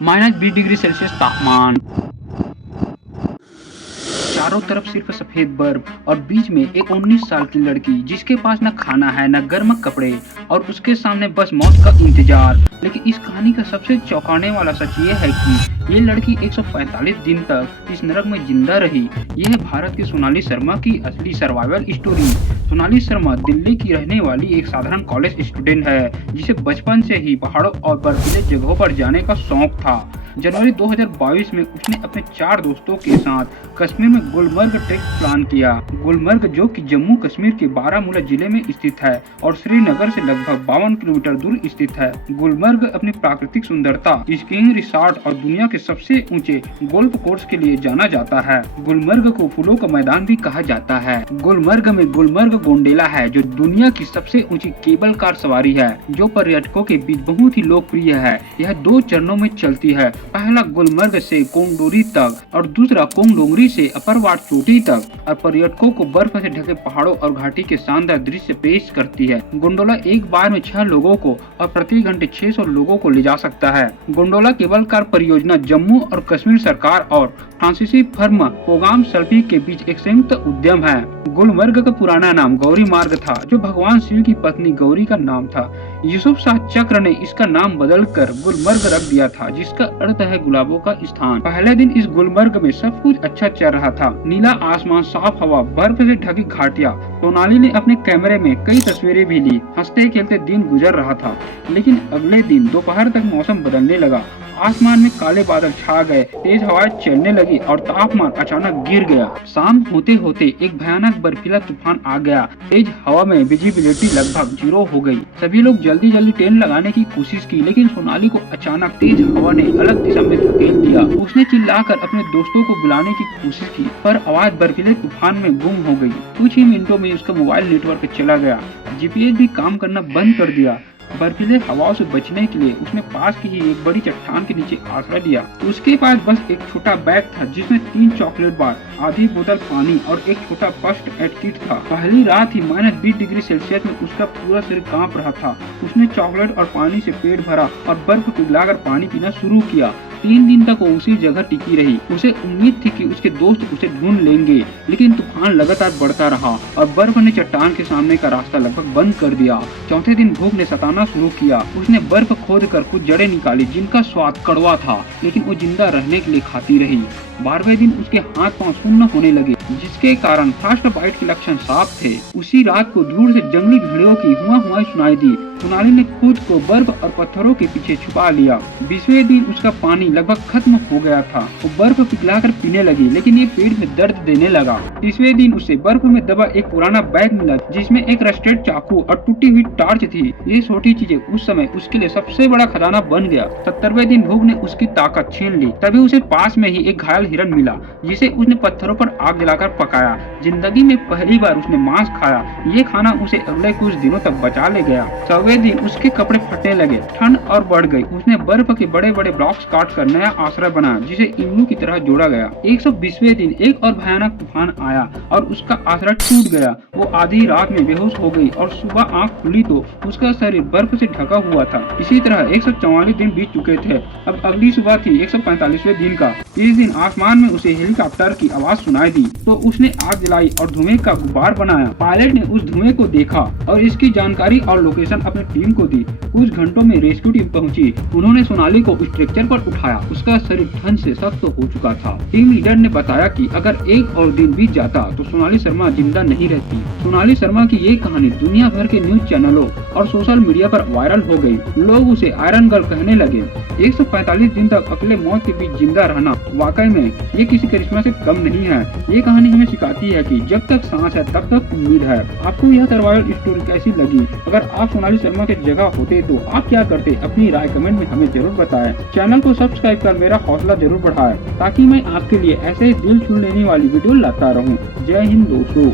-20 degree Celsius तापमान। चारों तरफ सिर्फ सफेद बर्फ और बीच में एक 19 साल की लड़की जिसके पास न खाना है न गर्म कपड़े और उसके सामने बस मौत का इंतजार। लेकिन इस कहानी का सबसे चौंकाने वाला सच ये है कि ये लड़की 145 दिन तक इस नरक में जिंदा रही। यह है भारत की सोनाली शर्मा की असली सर्वाइवल स्टोरी। सोनाली शर्मा दिल्ली की रहने वाली एक साधारण कॉलेज स्टूडेंट है जिसे बचपन से ही पहाड़ों और बर्फीले जगहों पर जाने का शौक था। जनवरी 2022 में उसने अपने 4 दोस्तों के साथ कश्मीर में गुलमर्ग ट्रिप प्लान किया। गुलमर्ग जो कि जम्मू कश्मीर के बारामूला जिले में स्थित है और श्रीनगर से लगभग 52 किलोमीटर दूर स्थित है। गुलमर्ग अपनी प्राकृतिक सुंदरता, स्कीइंग रिसॉर्ट और दुनिया के सबसे ऊंचे गोल्फ कोर्स के लिए जाना जाता है। गुलमर्ग को फूलों का मैदान भी कहा जाता है। गुलमर्ग में गुलमर्ग गोंडेला है जो दुनिया की सबसे ऊंची केबल कार सवारी है जो पर्यटकों के बीच बहुत ही लोकप्रिय है। यह 2 चरणों में चलती है, पहला गुलमर्ग से कोंगडोरी तक और दूसरा कोंगडोंगरी से अपरवाट चोटी तक, और पर्यटकों को बर्फ से ढके पहाड़ों और घाटी के शानदार दृश्य पेश करती है। गोंडोला एक बार में 6 लोगों को और प्रति घंटे 600 लोगों को ले जा सकता है। गोंडोला केबल कार परियोजना जम्मू और कश्मीर सरकार और फ्रांसीसी फर्म पोगाम सल्फी के बीच एक संयुक्त उद्यम है। गुलमर्ग का पुराना नाम गौरी मार्ग था जो भगवान शिव की पत्नी गौरी का नाम था। यूसुफ शाह चक्र ने इसका नाम बदलकर गुलमर्ग रख दिया था जिसका अर्थ है गुलाबों का स्थान। पहले दिन इस गुलमर्ग में सब कुछ अच्छा चल रहा था। नीला आसमान, साफ हवा, बर्फ से ढकी घाटियां। सोनाली ने अपने कैमरे में कई तस्वीरें भी ली। हंसते खेलते दिन गुजर रहा था। लेकिन अगले दिन दोपहर तक मौसम बदलने लगा। आसमान में काले बादल छा गए, तेज हवाएं चलने लगी और तापमान अचानक गिर गया। शाम होते होते एक भयानक बर्फीला तूफान आ गया। तेज हवा में विजिबिलिटी लगभग 0 हो गई। सभी लोग जल्दी टेंट लगाने की कोशिश की लेकिन सोनाली को अचानक तेज हवा ने अलग दिशा में धकेल दिया। उसने चिल्लाकर अपने दोस्तों को बुलाने की कोशिश की पर आवाज बर्फीले तूफान में गुम हो गई। कुछ ही मिनटों में उसका मोबाइल नेटवर्क चला गया। जीपीएस भी काम करना बंद कर दिया। बर्फीले हवाओं से बचने के लिए उसने पास की ही एक बड़ी चट्टान के नीचे आश्रय लिया। उसके पास बस एक छोटा बैग था जिसमें 3 चॉकलेट बार, आधी बोतल पानी और एक छोटा फर्स्ट एड किट था। पहली रात ही -20 डिग्री सेल्सियस में उसका पूरा शरीर कांप रहा था। उसने चॉकलेट और पानी से पेट भरा और बर्फ पिघलाकर पानी पीना शुरू किया। 3 दिन तक वो उसी जगह टिकी रही। उसे उम्मीद थी कि उसके दोस्त उसे ढूंढ लेंगे लेकिन तूफान लगातार बढ़ता रहा और बर्फ ने चट्टान के सामने का रास्ता लगभग बंद कर दिया। चौथे दिन भूख ने सताना शुरू किया। उसने बर्फ खोद कर कुछ जड़ें निकाली जिनका स्वाद कड़वा था लेकिन वो जिंदा रहने के लिए खाती रही। 12वें दिन उसके हाथ पांव सुन्न होने लगे जिसके कारण फर्स्ट बाइट के लक्षण साफ थे। उसी रात को दूर से जंगली भेड़ियों की हुआ सुनाई दी। सोनाली ने खुद को बर्फ और पत्थरों के पीछे छुपा लिया। 20वें दिन उसका पानी लगभग खत्म हो गया था। वो बर्फ पिघलाकर पीने लगी लेकिन ये पेट में दर्द देने लगा। 30वें दिन उसे बर्फ में दबा एक पुराना बैग मिला जिसमें एक रस्टेड चाकू और टूटी हुई टॉर्च थी। ये छोटी चीजें उस समय उसके लिए सबसे बड़ा खजाना बन गया। 70वें दिन भूख ने उसकी ताकत छीन ली। तभी उसे पास में ही एक घायल हिरन मिला जिसे उसने पत्थरों पर आग जलाकर पकाया। जिंदगी में पहली बार उसने मांस खाया। ये खाना उसे अगले कुछ दिनों तक बचा ले गया। 100वें दिन उसके कपड़े फटने लगे, ठंड और बढ़ गई। उसने बर्फ के बड़े बड़े ब्लॉक्स काट कर नया आश्रय बनाया जिसे इग्लू की तरह जोड़ा गया। 120वें दिन एक और भयानक तूफान आया और उसका आश्रय टूट गया। वो आधी रात में बेहोश हो गई और सुबह आंख खुली तो उसका शरीर बर्फ से ढका हुआ था। इसी तरह 144 दिन बीत चुके थे। अब अगली सुबह थी 145वें दिन का। इस दिन आसमान में उसे हेलीकॉप्टर की आवाज सुनाई दी तो उसने आग जलाई और धुएं का गुब्बार बनाया। पायलट ने उस धुएं को देखा और इसकी जानकारी और लोकेशन अपने टीम को दी। कुछ घंटों में रेस्क्यू टीम पहुंची। उन्होंने सोनाली को स्ट्रक्चर पर उठाया। उसका शरीर ठंड से सख्त हो चुका था। टीम लीडर ने बताया कि अगर एक और दिन बीत जाता तो सोनाली शर्मा जिंदा नहीं रहती। सोनाली शर्मा की ये कहानी दुनिया भर के न्यूज चैनलों और सोशल मीडिया पर वायरल हो गई। लोग उसे आयरन गर्ल कहने लगे। 145 दिन तक अकेले मौत के बीच जिंदा रहना वाकई में ये किसी करिश्मा से कम नहीं है। ये कहानी हमें सिखाती है कि जब तक सांस है तब तक उम्मीद है। आपको यह सर्वाइवल स्टोरी कैसी लगी? अगर आप सोनाली शर्मा के जगह होते तो आप क्या करते? अपनी राय कमेंट में हमें जरूर बताएं। चैनल को सब्सक्राइब कर मेरा हौसला जरूर बढ़ाएं ताकि मैं आपके लिए ऐसे दिल छू लेने वाली वीडियो लाता रहूं। जय हिंद दोस्तों।